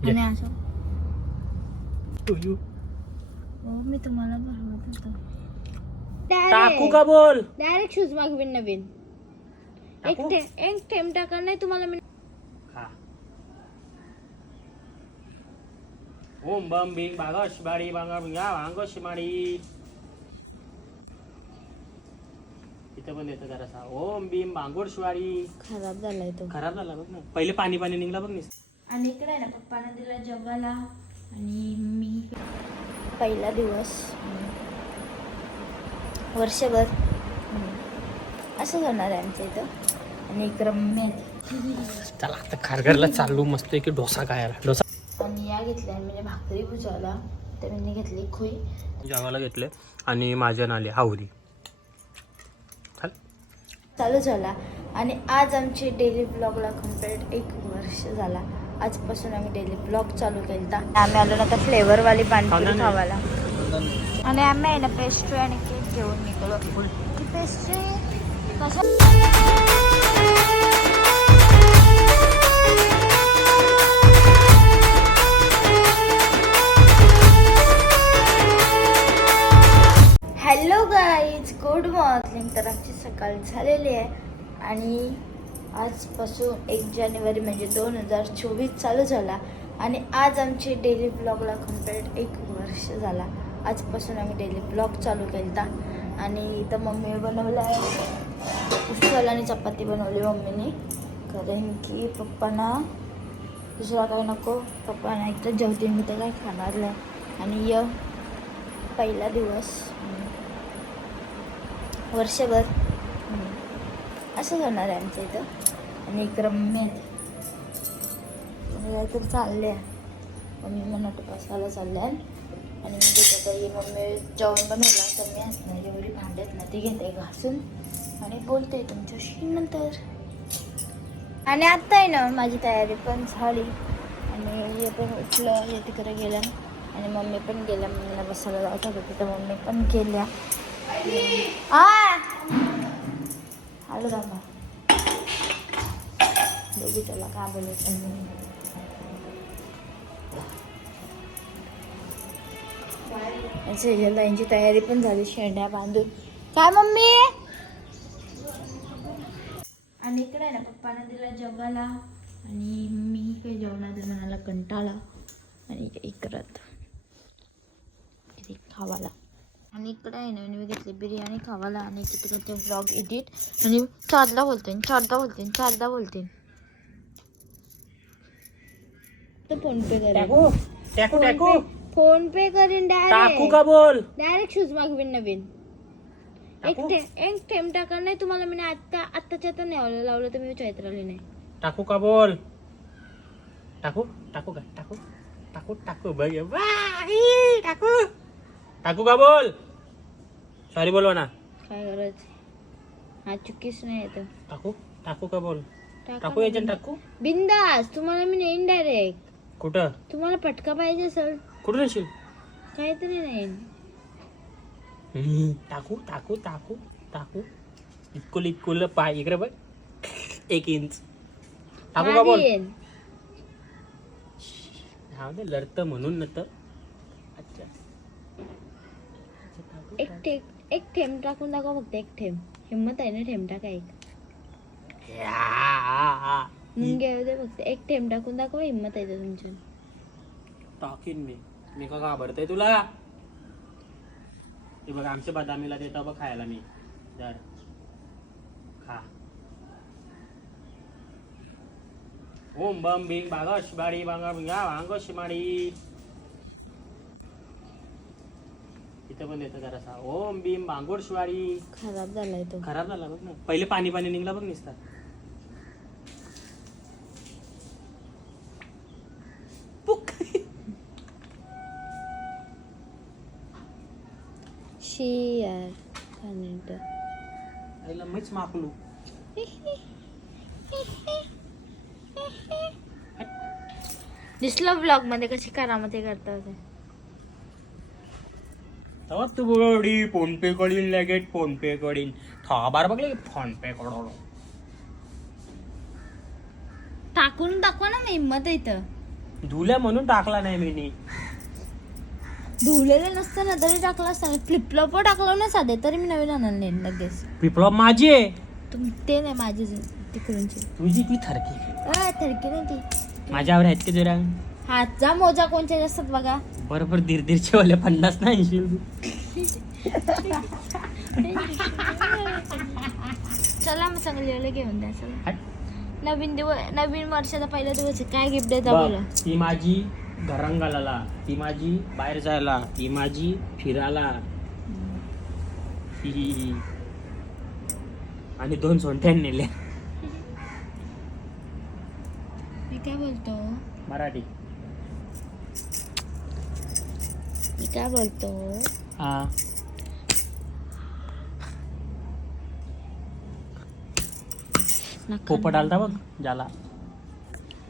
ये. आणि असं हो मी तुम्हाला भरवत होतो टाकू का बोल डायरेक्ट शूज मागवीन नवीन एक टाकू? टे- एक थेंब टाका नाही तुम्हाला मी खा ओम बम बिंग बागा शिबाडी बांगा बिंगा इथं पण येतं जरासा ओम भीम बांगोड शिवाडी खराब झालाय तो खराब झाला बघ ना पहिले पाणी पाणी निघला बघ नीस आणि इकडे आहे ना पप्पाने दिला जगाला आणि मी. पहिला दिवस. वर्षभर. असं होणार आहे आमच्या इथं. आणि इकडं मम्मी आहे. चला आता खारघरला चाललो मस्त की डोसा खायला. डोसा. आणि या घेतल्या म्हणजे भाकरी भुजाला तर मी घेतली खुई. जेवायला घेतले आणि माझ्या नाले हावरी चल. चालू झाला. आणि आज आमची डेली ब्लॉगला कंप्लीट एक वर्ष झाला. आजपासून आम्ही डेली ब्लॉग चालू केलता. आम्ही आलो ना तर फ्लेवरवाली पाणीपुरी नाही. खावायला. आणि आम्ही आहे ना पेस्ट्री आणि केक घेऊन निघलो ती पेस्ट्री कशा हॅलो गाईज गुड मॉर्निंग तर आमची सकाळ झालेली आहे. आणि आजपासून एक जानेवारी म्हणजे दोन हजार चोवीस चालू झाला आणि आज आमची डेली ब्लॉगला कंप्लीट एक वर्ष झाला. आजपासून आम्ही डेली ब्लॉग चालू केलता. आणि इथं मम्मी बनवलं आहे उसल आणि चपाती बनवली मम्मीने. कारण की पप्पांना दुसरा काय नको. पप्पांना एकतर जेवते मी तर काय खाणार नाही. आणि य पहिला दिवस. वर्षभर असंच असं होणार आहे आमच्या इथं. आणि इकडं मम्मी काहीतरी चालले आहे मम्मी म्हणत बसायला चालले आहे आणि मी तिथं तरी मम्मी जेवण बनवला तर मी असणार म्हणजे एवढी भांड्यात ना ती घेते घासून. आणि बोलते तुमच्याशी नंतर. आणि आत्ता आहे ना माझी तयारी पण झाली. आणि हे पण उठलं हे तिकडे गेलं. आणि मम्मी पण गेल्या. मम्मीला बसायला लावत होतं. तिथं मम्मी पण गेल्या. आ! आलं बाबा. बघू त्याला का बोलायचं नाही. यांची तयारी पण झाली शेंड्या बांधून. काय मम्मी? आणि इकडे आहे ना पप्पाने दिला जेवायला आणि मी काही जेवणाचं म्हणाला कंटाळा. आणि इकडत किती खावाला. आणि इकडे आहे ना मी घेतली बिर्याणी खावाला आणि किती करते ब्लॉग एडिट आणि चारदा बोलते चारदा बोलते चारदा बोलते. तर फोन पे करेन टाकू टाकू टाकू. फोन पे करीन टाकू डायरेक्ट का बोल? डायरेक्ट शूज मागवीन नवीन. एक एक थेंब टाका नाही तुम्हाला मी आता आत्ताच्या आता नाही लावलं तर मी चैत्राली नाही. टाकू का बोल? टाकू टाकू का? टाकू टाकू टाकू बघ टाकू. टाकू का बोल? सॉरी बोलवा ना. काय करायचं हा चुकीच नाही येत. टाकू टाकू का बोल? टाका याच्यात टाकू? बिंदास तुम्हाला मी नाही डायरेक्ट कुठं? तुम्हाला पटका पाहिजे सर. कुठून येशील? काहीतरी नाही हम्म, टाकू टाकू टाकू टाकू. इक्कुल इक्कुल पाय इकडे बघ. एक इंच टाकू का बोल? दे लढतं म्हणून न तर अच्छा एक टे एक थेंब टाकून दाखवा फक्त एक थेंब. हिंमत आहे ना थेंब टाका एक? येऊ दे फक्त एक थेंब टाकून दाखवा हिंमत आहे तर तुमच्या टाकीन मी मी का घाबरतोय तुला? ते बघ आमच्या बदामीला देतो बघ खायला मी. जर खा. ओम बम बिंग बागा शिबाडी बांगा बिंगा वांग शिमाडी इथं पण येतं जरासा. ओम भीम बांगोड शिवाडी खराब झालाय तो. खराब झाला बघ ना. पहिले पाणी पाणी निघला बघ निसता. शी यार काय मिनिटं. आईला मीच माकलू. दिसलं ब्लॉगमध्ये कशी करामती करता होते. तेव्हा तू बघडी फोन पे कडीन लगेच फोन पे कडीन थोबार बघले फोन पे कडून टाकून दाखवा ना मी हिंमत आहे इथं. धुल्या म्हणून टाकला नाही मी धुवलेलं नसतं ना तरी टाकलं असतं. फ्लिपफ्लॉप टाकलं ना साधे तरी मी नवीन आणलं नाही लगेच. विप्लव माझी आहे. तुम ते नाही माझी तिकडूनची. तुझी ती थरकी. अ, थरकी नाही ती. माझ्यावर आहेत का जरा हातचा मोजा कोणचे असतात बघा. बरोबर दीड दीडशे वाले पन्नास नाही चला मग चांगली घेऊन द्या चला. नवीन दिवस नवीन वर्षाचा पहिला दिवस आहे. काय गिफ्ट देता बोला. बघ, ती माझी घरंगाला ती माझी बाहेर जायला ती माझी फिरायला. ही, ही, ही. आणि दोन सोंठ्या नेल्या मी काय बोलतो? मराठी मी काय बोलतो हा पोपट आलता बघ ज्याला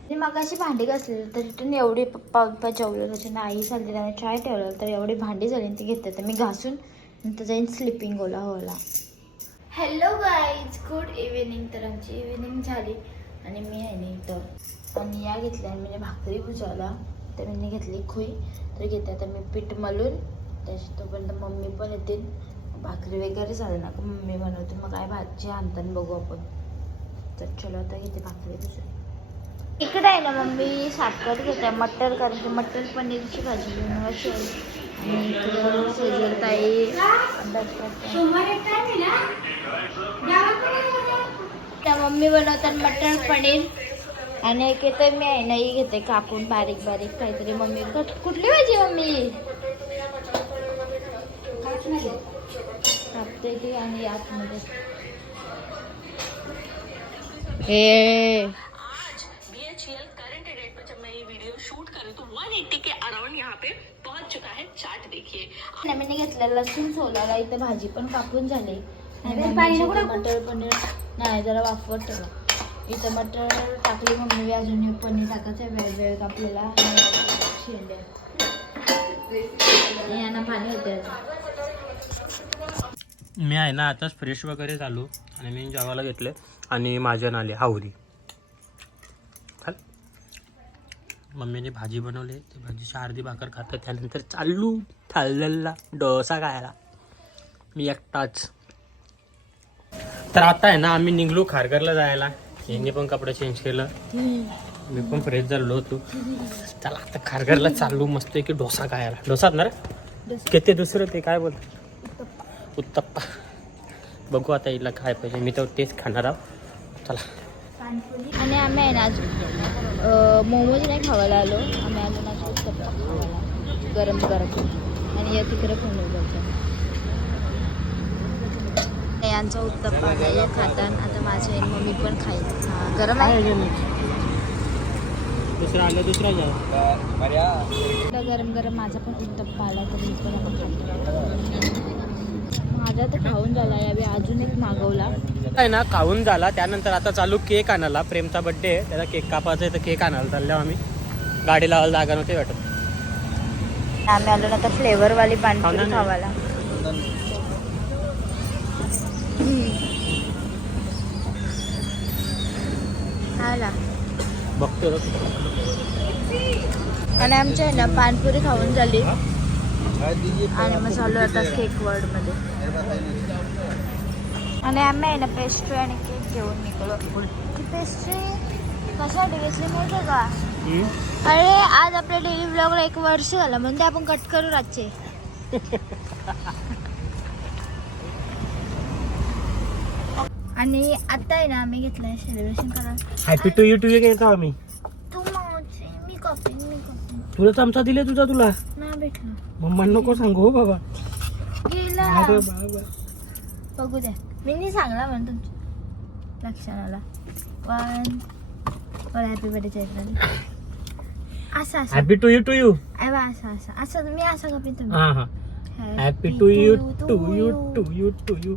मी मगाशी भांडी घासलेली तर तिथून एवढी पप्पा पप्पा जेवले त्याच्या आई चालली त्याने चाय ठेवलं तर एवढी भांडी झाली आणि ती घेते तर मी घासून नंतर जाईन स्लिपिंग ओला होला हॅलो गाईज गुड इव्हिनिंग तर आमची इव्हिनिंग झाली आणि मी आहे नाही तर आणि या घेतल्या म्हणजे भाकरी भुजाला तर मी घेतली खुई. तर घेते आता मी पीठ मलून त्याच्या तोपर्यंत मम्मी पण येतील. भाकरी वगैरे झालं ना का मम्मी बनवते मग काय भाजी आणताना बघू आपण. तर चलो आता घेते भाकरी भुजा इकडे आहे ना मम्मी साखर घेते मटर कारण की मटर पनीरची भाजी बनवायची आहे. आणि इकडं त्या मम्मी बनवतात मटर पनीर. आणि एक येतं मी आहे नाही घेते कापून बारीक बारीक काहीतरी. मम्मी कट कुठली भाजी मम्मी? कापते ती आणि आतमध्ये. हे. BHEL करंट रेट पर जब मैं ये वीडियो शूट करूँ तो 180 के अराउंड यहाँ पे पहुंच चुका है चार्ट देखिए। नवीन घेतलं लसूण सोलाला इथे भाजी पण कापून झाली. इथे मटर पनीर. नाही जरा वाफवत ठेवा. इथं मटर टाकली मम्मी अजून पनीर टाकायचं आहे. वेळ वेळ आपल्याला आणि शेंड्या. यांना पाणी होते मी आहे ना आताच फ्रेश वगैरे झालो. आणि मी जेवायला घेतले आणि माझ्या नाले हावरी. चाल. मम्मीने भाजी बनवली. ती भाजीची अर्धी भाकर खातं. त्यानंतर चालू थाललेला डोसा खायला. मी एकटाच. तर आता आहे ना आम्ही निघलो खारघरला जायला. यांनी पण कपडे चेंज केलं. मी पण फ्रेश झालो होतो. चला आता खारघरला चाललो मस्त की डोसा खायला. डोसा ना किती दुसरं ते काय बोलत उत्तप्पा. बघू आता हिला काय पाहिजे. मी तर तेच खाणार आहोत चला. आणि आम्ही आहे ना आज मोमोज नाही खावायला आलो. आम्ही आलो ना उत्तप्पा खावायला. गरम गरम आणि या तिकडे फोन जातो यांचा उत्तप्पा नाही खातात आता माझे आई मम्मी पण खाईल. हा, गरम आहे? दुसरं आलं दुसरं घ्या इकडं गरम गरम माझा पण उत्तप्पा आला तर मी पण आता खाते माझा तर खाऊन झाला यावेळी अजून एक मागवला. आहे ना खाऊन झाला. त्यानंतर आता चालू केक आणायला. प्रेमचा बड्डे आहे. त्याचा केक कापायचा आहे तर केक आणायला चालल्यावर आम्ही गाडी लावायला जागा नव्हती वाटत. आम्ही आलो ना तर फ्लेवरवाली नाही. खावायला. आला. बघतो आणि आमच्या आहे ना पानपुरी खाऊन झाली. आणि मग चालू आता केक वर्डमध्ये. आणि आम्ही आहे ना पेस्ट्री आणि केक घेऊन निघलो. ती पेस्ट्री कशासाठी घेतली माहिती आहे का? अरे आज आपल्या डेली ब्लॉगला एक वर्ष झालं. म्हणून ते आपण कट करू रातचे. आणि आता आहे ना आम्ही घेतलंय सेलिब्रेशन करा happy to you to you घेतो आम्ही? तू मी कॉपी मी कॉपी तुला चमचा दिले तुझा तुला? भेटलं. मम्मा नको सांगू हो बाबा. गेला. बाबा बघू द्या. मी नाही सांगला म्हणून तुमच्या लक्षात आला. One one happy birthday Chaitra असं असं. Happy to you to you अरे वा, असं असं. असं मी असं कपी तुम्ही. हा हा. Happy to you to you to you to you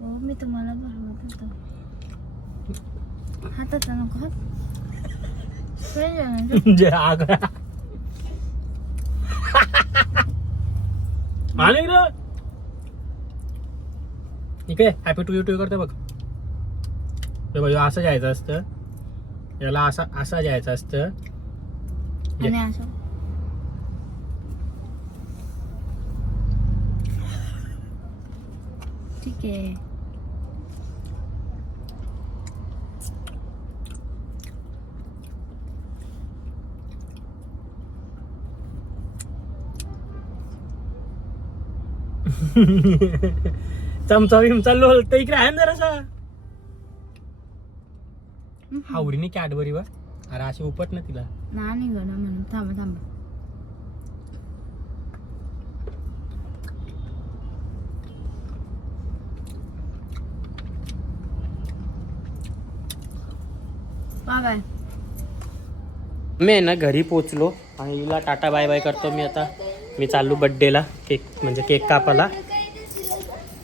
हो मी तुम्हाला बरोबर होतो. हातात नको हात पुढे जा ना. इकडं. हॅपी टू यू टू करते बघ. हे बघ असं जायचं असतं. याला असं असं जायचं असतं. ठीक आहे. चमचा बिमचा लोलत इकडे आहे ना जरासा. हावडीने कॅडबरी वा अरे अशी उपट ना तिला. नाही गं म्हणून. थांबा थांबा. मी आहे ना घरी पोचलो आणि हिला टाटा बाय बाय करतो मी आता. मी चाललो बड्डेला केक म्हणजे केक कापाला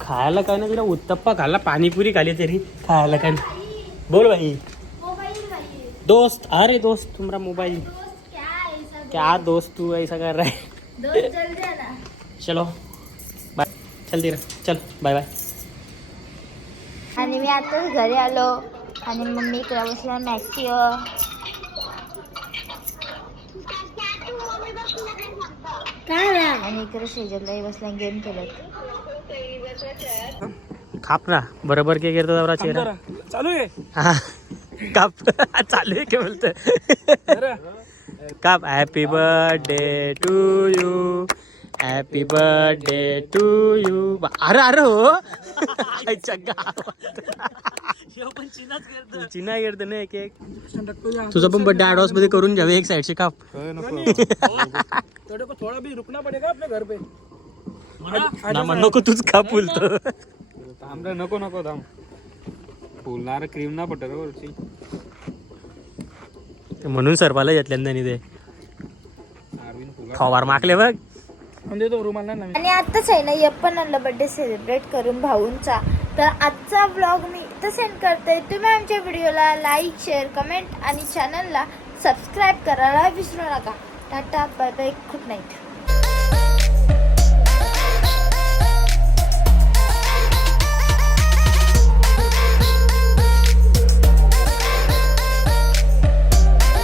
खायला काय ना तिला उत्तप्पा खाल्ला पाणीपुरी खाली तरी. खायला काय ना बोल भाई दोस्त अरे दोस्त तुम्हारा मोबाइल क्या दोस्त तू ऐसा कर रहा है? चलो. बाय चल धीरा चल. बाय बाय आणि मी आताच घरी आलो. आणि मम्मी इकडे बसल्या मॅक्सिओ आणि इकडे शेजारलाही बसल्या गेम खेळत. खाप ना. बरोबर के करतो जरा चेहरा. चालू आहे. हा. काप चालू आहे की बोलत काप happy birthday to you happy birthday to you अरे अरे हो. आईच्या गावात. चिना करतो ना एक एक. तुझा पण बर्थडे ऍडव्हान्समध्ये करून घ्यावे एक साईडची काप. तेरे को थोड़ा भी रुकना पड़ेगा अपने घर पे. ना नको तूच काप बोलतो थांबरे नको नको थांब. फुलणार क्रीम ना पटेल वरची. म्हणून सरपाला घेतल्यानं त्यांनी ते. फवार माकले बघ. म्हणजे तो रुमाल नाही नवीन. आणि आत्ताच आहे ना यप्पन आणलं बर्थडे सेलिब्रेट करून भाऊंचा. तर आजचा ब्लॉग मी इथं सेंड करते. तुम्ही आमच्या व्हिडिओला लाईक शेअर कमेंट आणि चॅनलला सबस्क्राईब करायला विसरू नका. Tata bye bye good night